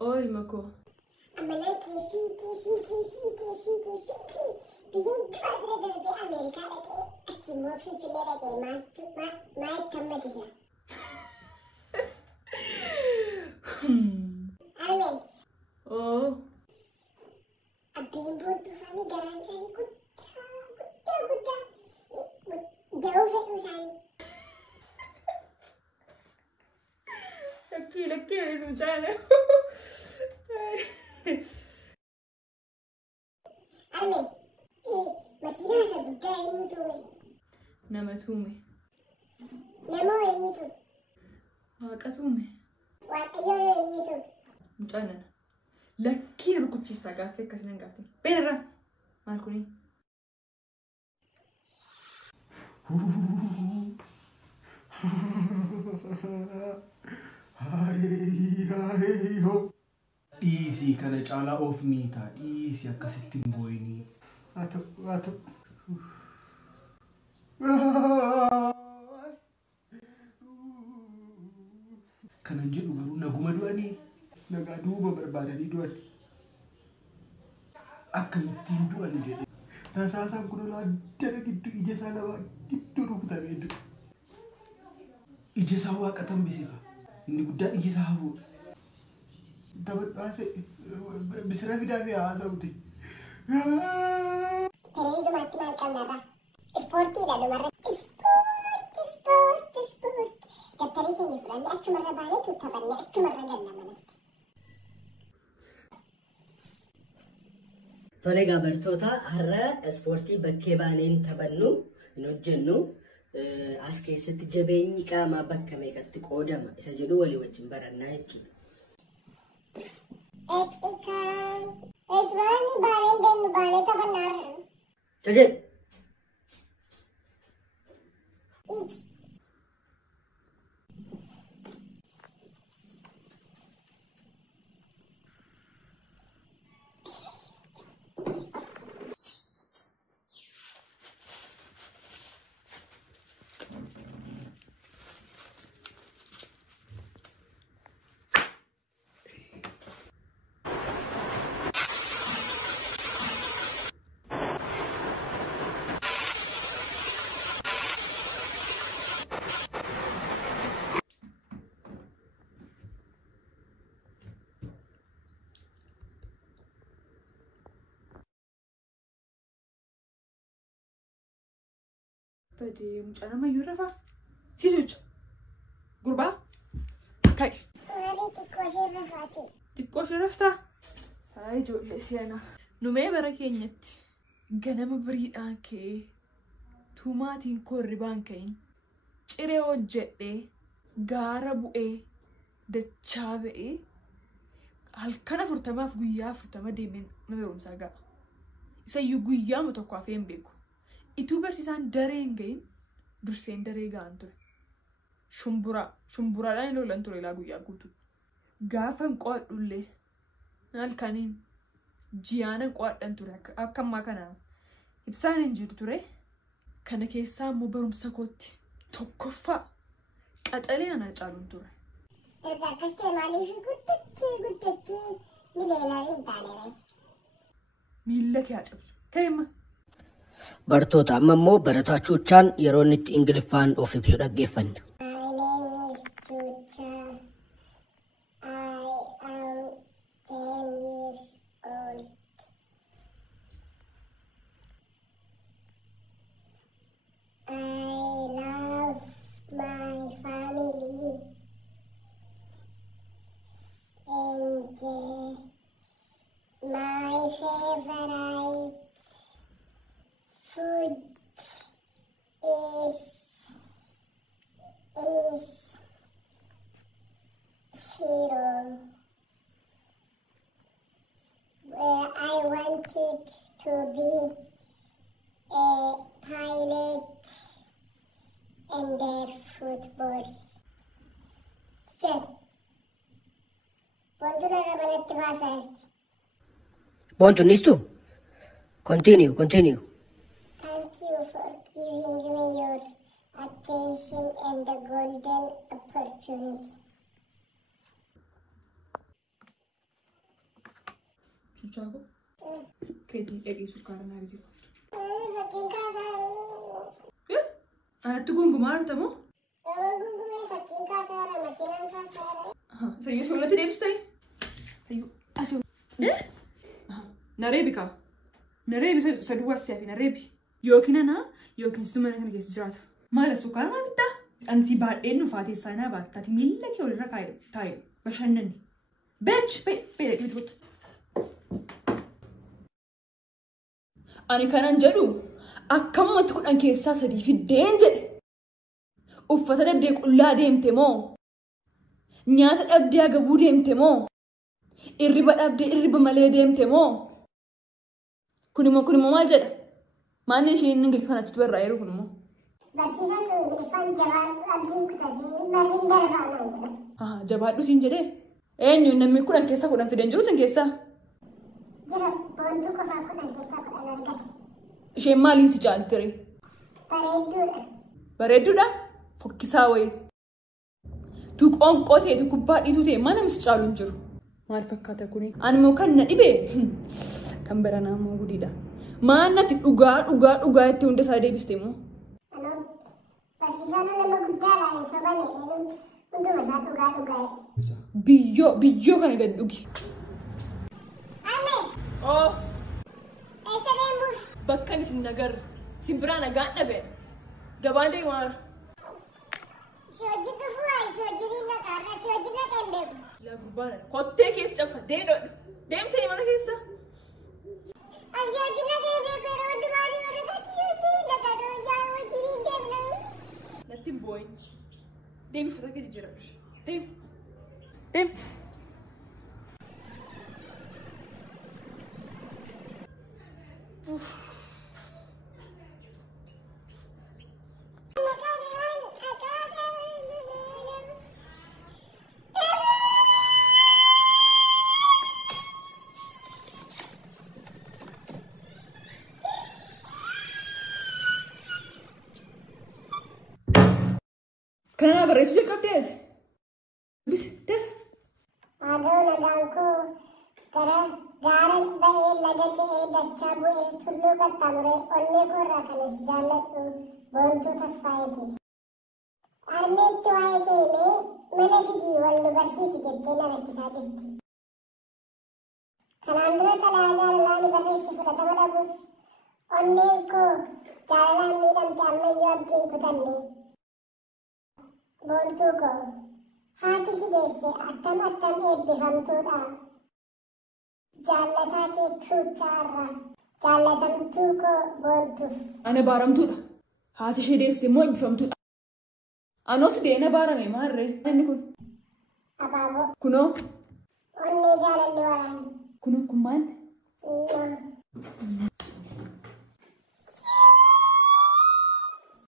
أوي ماكو. أما لا كيفي بيوم تفرد بأمريكا لك أتمو في الليلة ما يتمدها. أمي. أوه. أبين بورتو فامي جران ساني كتا جاو ساني. لكي اسم جانا. أمي. متينا سبجا إني تومي. نمتومي. نمو إني تومي. واقتومي. waaqayyoon eenyutu mucaanana lakkii rukuchiistaa gaaffii akkasii nan gaafte beerra maal kuni dhiisii kana caalaa of miitaa dhiisii akkasitti hin boo'inii haa ta'u kanan jedhu garuu naguma du'anii nagaa duuba barbaadanii du'an akkamittiin du'an jedhe rasaasaan kun olaa addana gidduu ija isaa lamaa gidduu rukutamee du'e ija isaa waaqatan biseera inni guddaan iji isaa hafuudha taphadhaase bisira fidaa fi haasa'uti. Teree dhumaatti maal qabnaba? Ispoortiidha dhumarratti. Ispoortii. Dabtarii keenya fudhannee achumarra baanee taphannee achumarra galla manatti. Tole bartoota har'a ispoortii bakkee baaneen taphannu hin hojjennu as keessatti jabeenyi qaamaa bakka meeqatti qoodama isa jedhu walii wajjin barannaa jechuudha. Ejwaani baaneen deemnu baanee taphannaa. Jaje. بدي مجانا ما يرفع سيسوج قربا كاي تكوشي رفتا هاي جو لسيانا نمي براكينيت غنم بريدان كي توماتين كوربان كين چيري وجده غارا بوئي دچا بئي halkana furtamaaf guyyaa furtama deemen mabeerumsaa ga'a isa iyyuu guyyaa mutokko afeen beeku ituu barsiisaan dareen gahin durseen daree ga'an ture shumburaadhaan lolan ture laa guyyaa guutuu gaafan qo'adhullee halkaniin jiyaanan qo'adhan ture akka ammaa kana ibsaan hin jiru ture kana keessaa immoo barumsa kootti tokkoffaa qaxalee ana caaluun ture. Kastee maaliif guddatti mileenarii hin taane miilla kee haa cabsu ka'imma. Bartoota amma immoo barataa Chuuchaan yeroo inni itti Ingiliffaan of ibsu dhaggeeffanna. My favorite food is Shiro, where I wanted to be a pilot and a football. Teacher, Bontu nistu? Continue. Thank you for giving me your attention and the golden opportunity. Chuchaako. Keetii dhaqee sukkaara naa bitee. Fakkiin kaasaa. Anatti gungumaa artamoo? Gungumee fakkiin kaasaa makiinaan kaasaa. Sayyuu soolatti deebistee? Sayyuu asii. Nareebi kaa. Nareebi saduu as yaafi nareebi. Yookiin anaa yookiin situ mana kana keessa jiraata. Maala sukkaara naa bittaa? Ansi baadheen dhufaa teessaa naa baattaati miila kee walirra taa'e bashannanni. Beech beedha qibiti. Ani kanan jedhu akkamumatti 10 keessaa 3 fiddeen jedhe. Uffata dhabdee qullaa deemte moo? Nyaata dhabdee agabuu deemte moo? Irriba dhabdee irriba malee deemte moo? Kunimmoo maal jedha? Maanni isheen Ingiliffaan achitti barraa'eeru kunimmoo? Barsiisaan Ingiliffaan jabaadhu abdiin kutatee barriin darbaa naan jedha. Jabaadhu siin jedhee? Eenyu namni 10 keessaa 10 fideen jiru sin keessaa? Jira boontuu qofaa 10 keessaa 10 argate. Isheen maaliin si caalti ree? Bareedduudha. Bareedduudha? Fokkisaa wayii. Tu qoonqoo ta'e tu kubbaa dhiituu ta'e mana mis caalu hin jiru. Maal fakkaata kuni? Animmoo kan na dhibee kan baranaa immoo gudiidha. Maannatti dhugaa itti hunda isaa deebiste immoo? Barsiisaan nama guddaadha hin sobane hunduma isaa dhugaa. Biyyoo kana gad dhugi. Ame! Oo! Eessa deemuuf? Bakkan isin nagar simbiraa nagaan dhabe. Gabaan deemaa. Si wajjin dhufuu haa si wajjin hin naqaarra si wajjin naqee hin beeku. Yaa gurbaan kottee keessa cabsa deemsee mana keessa. Asi wajjin naqee hin beeku yeroo hundumaa ni warra tachi si wajjin hin naqadhu jaa wajjin hin deemna. Natti hin boo'in. Deemi uffata kee jijjiiradhu. Deemi. Kana barreessuu jalqabdeeti. Def. Adoo nagaan koo gara gaara ba'ee laga ce'ee dachaa bu'ee tulluu qaxxaamuree onnee koo irraa kanas jaalladhu boontuu tasfaayeeti. Harmeetti waa'ee kee himee mana fidii wal nu barsiisi jettee na rakkisaa jirti. Kanaan dura xalayaa jaalalaa ni barreessi fudhatama dhabus onneen koo jaalalaan miidhamte ammayyuu abdiin kutanne. Boontuu koo haati si deesse attam eebbifamtuudha. Jaallataa kee tuuchaarra jaallatamtuu koo boontuuf. Ana baaramtuudha. Haati ishee deesse immoo eebbifamtuudha. Anos deena baarame maarree inni kun. Abaaboo. Kunoo. Onnee jaalalli waraanni. Kunoo kun maal?